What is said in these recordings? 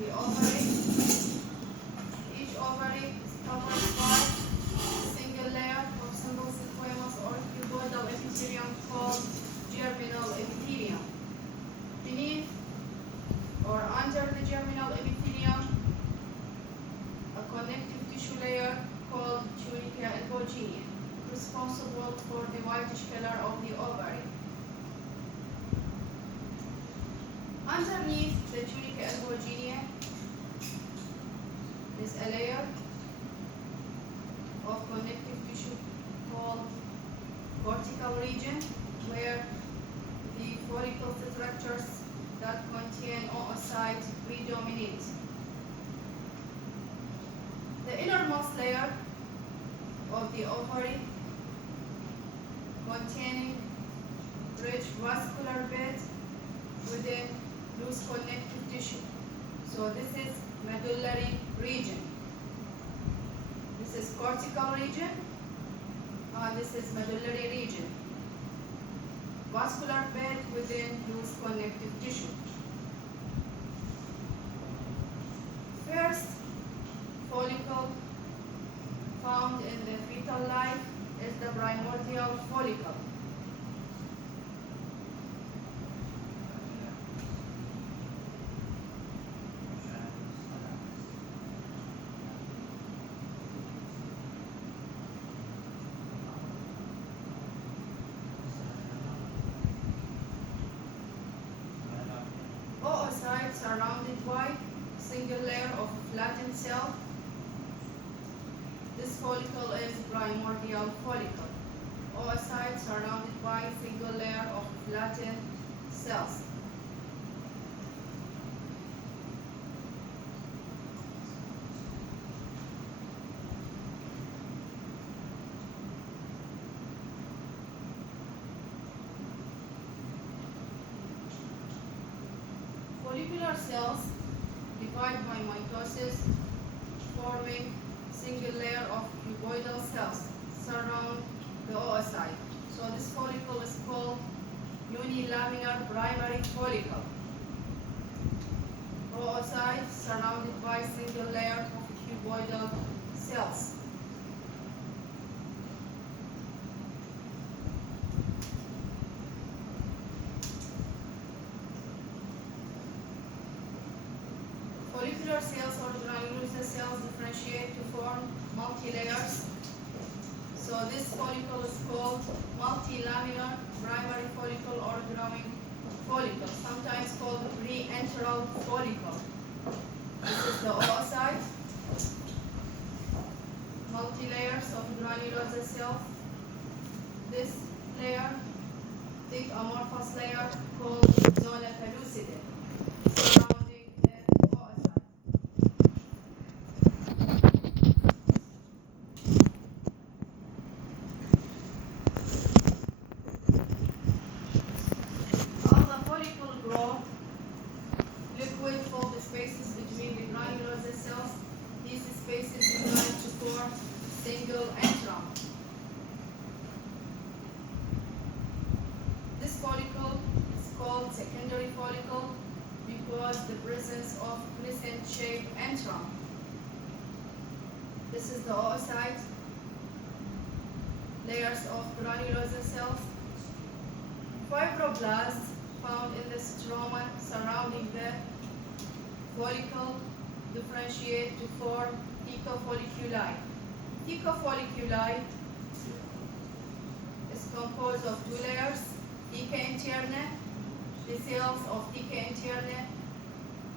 the ovary. Each ovary is covered by a single layer of simple squamous or cuboidal epithelium called germinal epithelium. Beneath or under the germinal epithelium, a connective tissue layer called tunica albuginea, responsible for the whitish color of the ovary. Underneath the tunica albuginea is a layer of connective tissue called cortical region, where the follicle structures that contain oocytes predominate. The innermost layer of the ovary, containing rich vascular bed within loose connective tissue. So this is medullary region. This is cortical region. This is medullary region. Vascular bed within loose connective tissue. First follicle found in the fetal life is the primordial follicle. Oocyte surrounded by a single layer of flattened cell. This follicle is primordial follicle. Oocyte surrounded by a single layer of flattened cells. Follicular cells divide by mitosis, forming a single layer of cuboidal cells surround the oocyte. So this follicle is called unilaminar primary follicle. Oocyte surrounded by a single layer of cuboidal cells. Follicular cells or granulosa cells differentiate to form multi-layers. So this follicle is called multilaminar primary follicle or growing follicle, sometimes called pre-enteral follicle. This is the oocyte, multi-layers of granulosa cells. This layer, thick amorphous layer called zona pellucida, surrounding the oocyte. As the follicle grows, liquid fill the spaces between the granulosa cells. These spaces unite to form single antrum. This follicle is called secondary follicle because the presence of crescent-shaped antrum. This is the oocyte, layers of granulosa cells. Fibroblasts found in the stroma surrounding the follicle differentiate to form theca folliculi. Theca folliculi is composed of two layers, theca interna. The cells of theca interna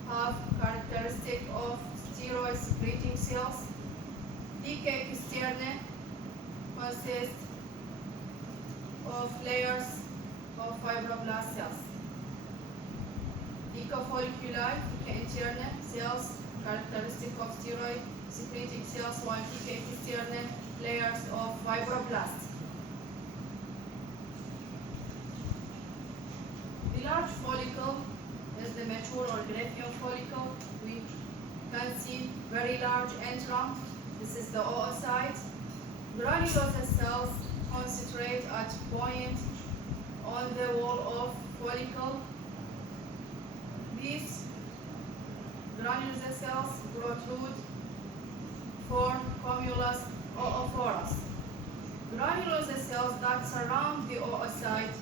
have characteristic of steroid secreting cells. Theca externa consists of layers of fibroblast cells. Theca folliculi, theca interna cells, characteristic of steroid secreting cells, while theca externa layers of fibroblasts. The large follicle is the mature or graphian follicle. We can see very large antrum. This is the oocyte. Granulosa cells concentrate at point on the wall of follicle. These granular cells protrude, form cumulus oophorus. Granular cells that surround the oocyte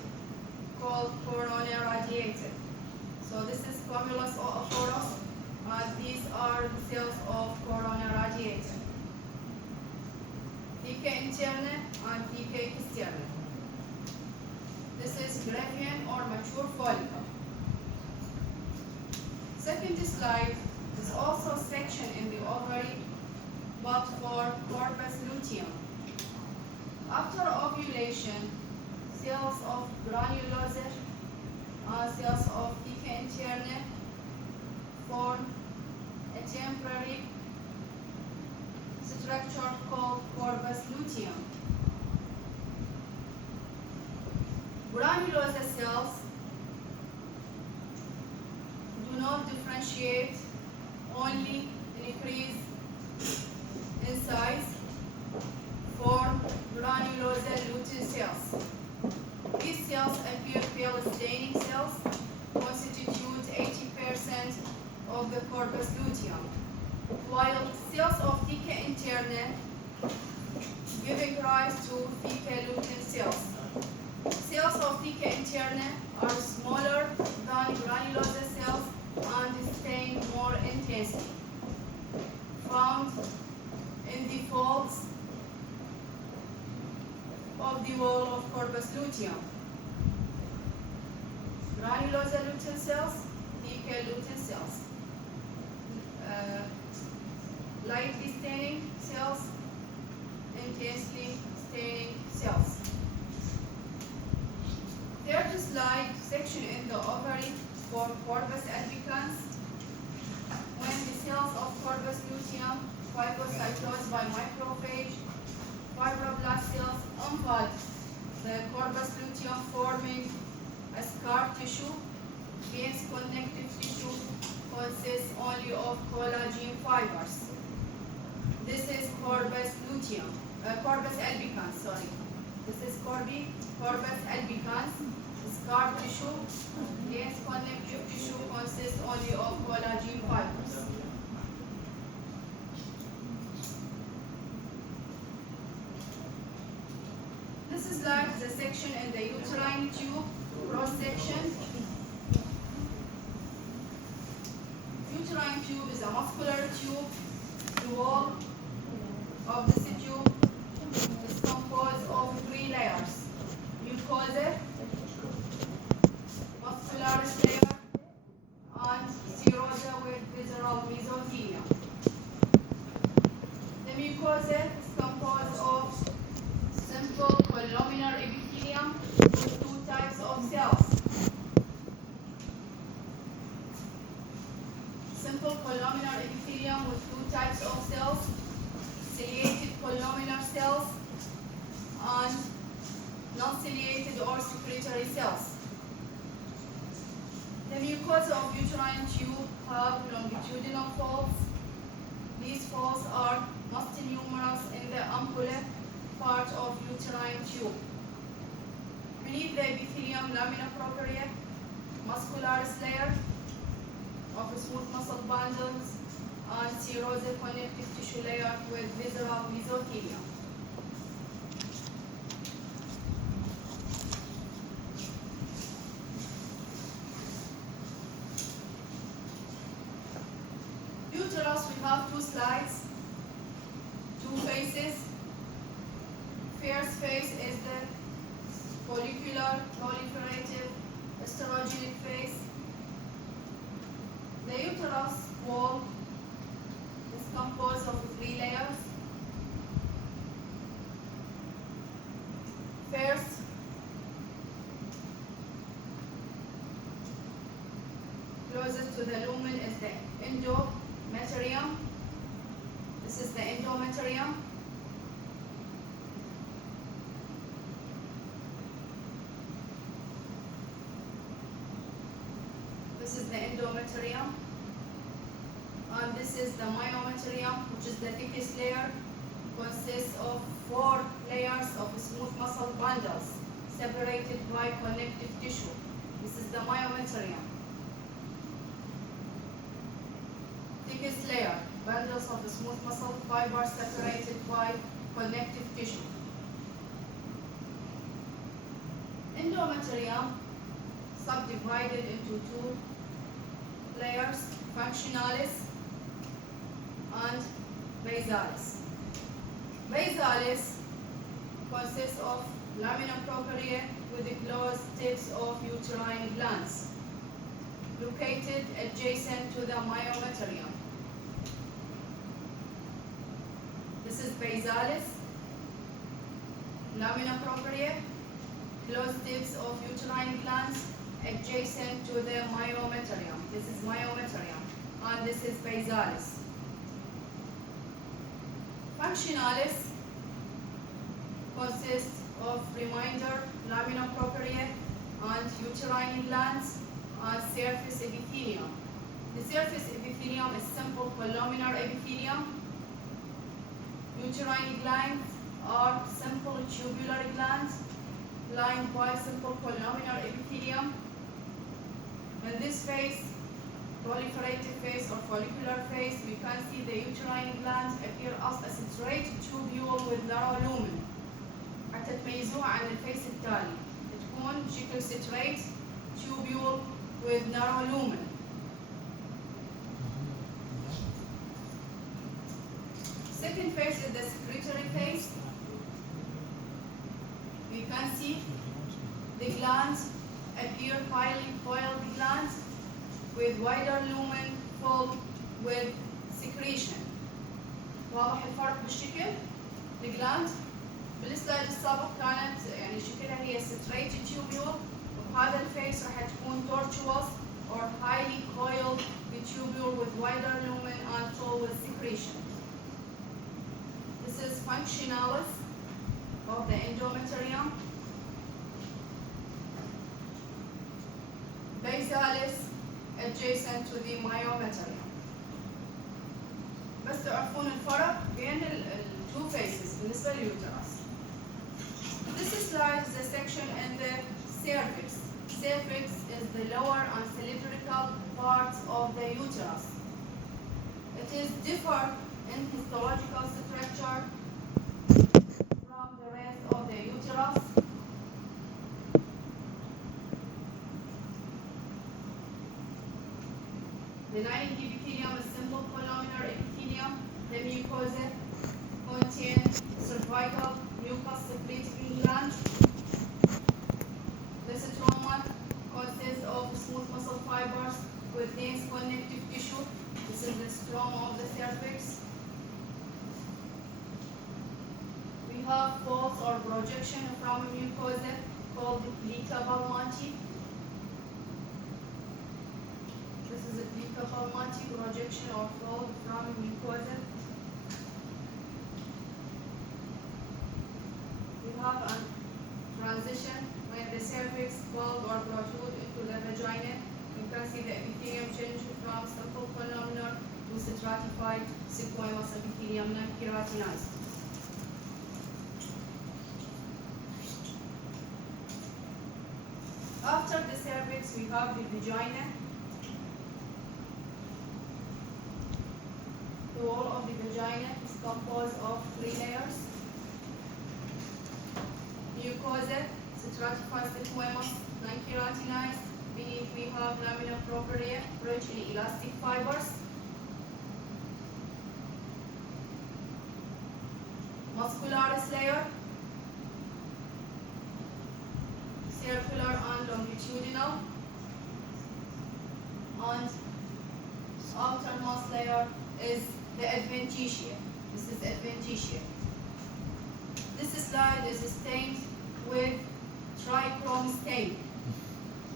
called corona radiated. So this is cumulus oophorus. These are the cells of corona radiated. Theca interna and theca externa. This is Graafian or mature follicle. Second slide is also section in the ovary, but for corpus luteum. After ovulation, cells of granulosa and cells of theca interna form a temporary structure called corpus luteum. Granulosa cells do not differentiate, only increase in size, form granulosa lutein cells. These cells appear pale staining cells, constitute 80% of the corpus luteum, while cells of theca interna giving rise to theca lutein cells. Cells of theca interna are smaller than granulosa cells and stain more intensely, found in the folds of the wall of corpus luteum. Granulosa lutein cells, theca lutein cells. Lightly staining cells, intensely staining cells. Third slide, section in the ovary for corpus albicans. When the cells of corpus luteum phagocytosed by macrophage, fibroblast cells invade the corpus luteum, forming a scar tissue. Dense connective tissue consists only of collagen fibers. This is corpus luteum, corpus albicans, sorry. This is corpus albicans. Scar tissue, dense connective tissue consists only of collagen fibers. This is like the section in the uterine tube, cross section. Uterine tube is a muscular tube. The wall of this tube is composed of 3 layers: mucosa, muscularis layer, and serosa with visceral mesothelium. The mucosa is composed of simple columnar epithelium with 2 types of cells. Simple columnar epithelium with 2 types of cells, ciliated columnar cells and non-ciliated or secretory cells. The mucosa of uterine tube have longitudinal folds. These folds are most numerous in the ampulla part of uterine tube. Beneath the epithelium, lamina propria, muscularis layer of smooth muscle bundles, and serosa connective tissue layer with visceral mesothelium. Uterus, we have 2 slides, 2 phases. First phase is the follicular proliferative estrogenic phase. The uterus wall is composed of 3 layers. First, closest to the lumen is the endometrium. This is the endometrium. This is the endometrium. And this is the myometrium, which is the thickest layer. Consists of 4 layers of smooth muscle bundles separated by connective tissue. This is the myometrium. bundles of smooth muscle fibers separated by connective tissue. Endometrium subdivided into two layers, functionalis and basalis. Basalis consists of lamina propria with the closed tips of uterine glands located adjacent to the myometrium. This is basalis, lamina propria, closed tips of uterine glands adjacent to the myometrium. This is myometrium, and this is basalis. Functionalis consists of remainder lamina propria and uterine glands and surface epithelium. The surface epithelium is simple columnar epithelium. Uterine glands are simple tubular glands lined by simple columnar epithelium. In this phase, proliferative phase or follicular phase, we can see the uterine glands appear as a straight tubule with narrow lumen. حتى تميزوها عن الفيس التالي تكون بشكل straight tubule with narrow lumen. Second phase is the secretory phase. We can see the glands appear highly coiled glands with wider lumen full with secretion. واضح الفرق بالشكل؟ الجلاند بالسلايد السابق كانت يعني شكلها هي straight tubule، وبهذا الفيس راح تكون tortuous or highly coiled tubule with wider lumen and full with secretion. This is functionalis of the endometrium. Basalis adjacent to the myometrium. بس تعرفون الفرق بين two phases بالنسبة لليوترس. This slide is a section in the cervix. Cervix is the lower and cylindrical part of the uterus. It is different in histological structure from the rest of the uterus. The lining epithelium is simple columnar epithelium. The mucosa contains cervical mucus secreting glands. The stroma consists of smooth muscle fibers with dense connective tissue. This is the stroma of the cervix. We have folds or projection from a mucosa called the plica palmati. This is a plica palmati projection or fold from a mucosa. We have a transition when the cervix fold or protrude into the vagina. You can see the epithelium change from simple columnar to stratified squamous epithelium, non-keratinized. After the cervix, we have the vagina. The wall of the vagina is composed of 3 layers. Mucosa, stratified squamous, non-keratinized. Beneath we have lamina propria, rich in elastic fibers. Muscularis layer, circular and longitudinal, and outermost layer is the adventitia. This is adventitia. This slide is stained with trichrome stain.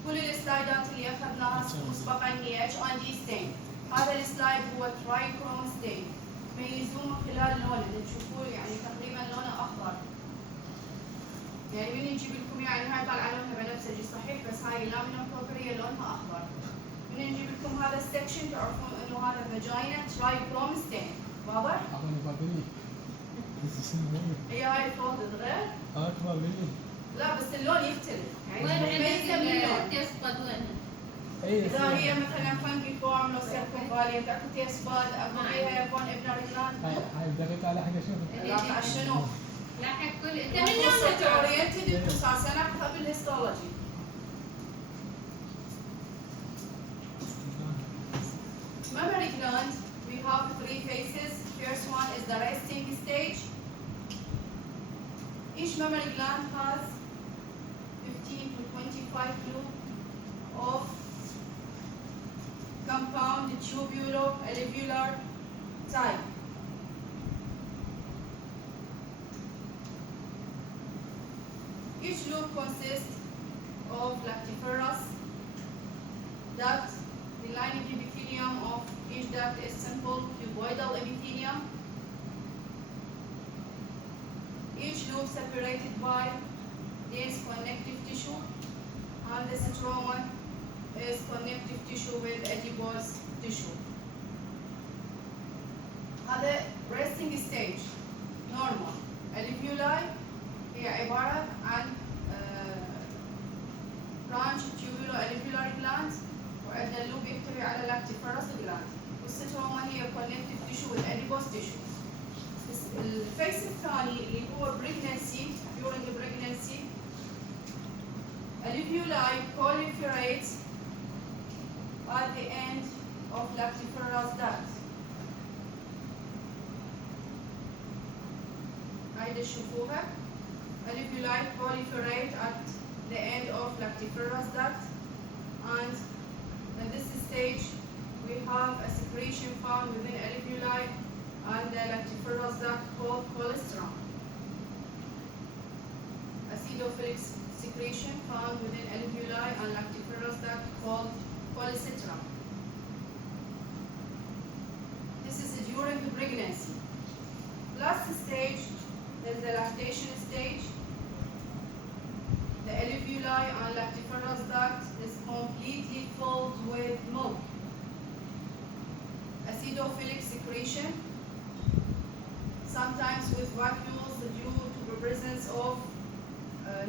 كل السلايدات اللي اخذناها مسبقا هي H&D stain. هذا السلايد هو trichrome stain. ميزوه من خلال لونه، تشوفوه يعني تقريبا لونه اخضر. يعني من نجيب لكم يعني هاي طالعه لونها بنفسجي صحيح، بس هاي لامينا بروبريا لونها اخضر. من نجيب لكم هذا السكشن تعرفون انه هذا فاجينا trichrome stain. واضح؟ أعطوني بابلي. هي هاي الفولد غير؟ أكبر مني. لا بس اللون يختلف. يعني وين ميزة من اللون. تسقط وين؟ أي إذا هي مثلا فانجي فورم لو سيركم بالي تاكل تيس باد اكو بيها يكون ابنر جلاند هاي دقيت على حاجة شوف لا على شنو؟ لاحق كل انت انت من يوم صرت تعرف. اورينتد بخصاصناها بالهيستولوجي. Mammary gland, we have three phases. First one is the resting stage. Each mammary gland has 15 to 25 loop of compound tubulo-alveolar type. Each loop consists of lactiferous duct. The lining epithelium of each duct is simple cuboidal epithelium. Each loop separated by dense connective tissue, and the stroma is connective tissue with adipose tissue. هذا resting stage normal. alveoli هي عبارة عن branch tubulo-alveolar gland، وعندنا اللوب يحتوي على lactiferous gland، والستروما هي connective tissue with adipose tissue. الفيس الثاني اللي هو pregnancy during pregnancy alveoli proliferate at the end of lactiferous duct. هاي تشوفوها alveoli proliferate at the end of lactiferous duct, and in this stage we have a secretion found within alveoli and the lactiferous duct called colostrum. Acidophilic secretion found within alveoli and lactiferous duct called colostrum. This is during the pregnancy. Last stage is the lactation stage. The alveoli and lactiferous duct is completely filled with milk. Acidophilic secretion, sometimes with vacuoles due to the presence of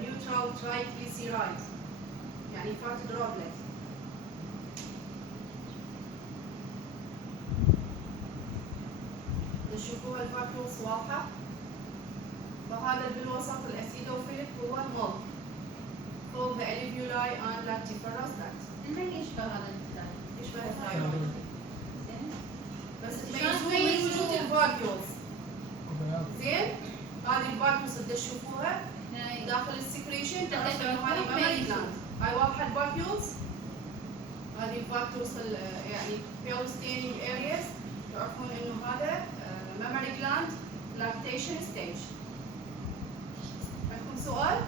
neutral triglyceride يعني fat droplet. تشوفوها الفاكيولز واضحة. فهذا بالوسط الاسيدوفيليك هو الملك فوق the alveoli and lactiferous duct. من يشبه هذا المثال؟ يشبه الثايرويد زين؟ بس شلون تميزون من وجود تميزون؟ الفاكيولز. وبياض زين هذه الفاكيولز اللي تشوفوها هاي. داخل السكريشن تعرفون تعرفون انه هذه هم مامري يميزون. جلاند. هاي واضحة الفاكيولز. هذه الفاكيولز يعني pale staining areas تعرفون انه هذا مامري جلاند lactation stage. عندكم سؤال؟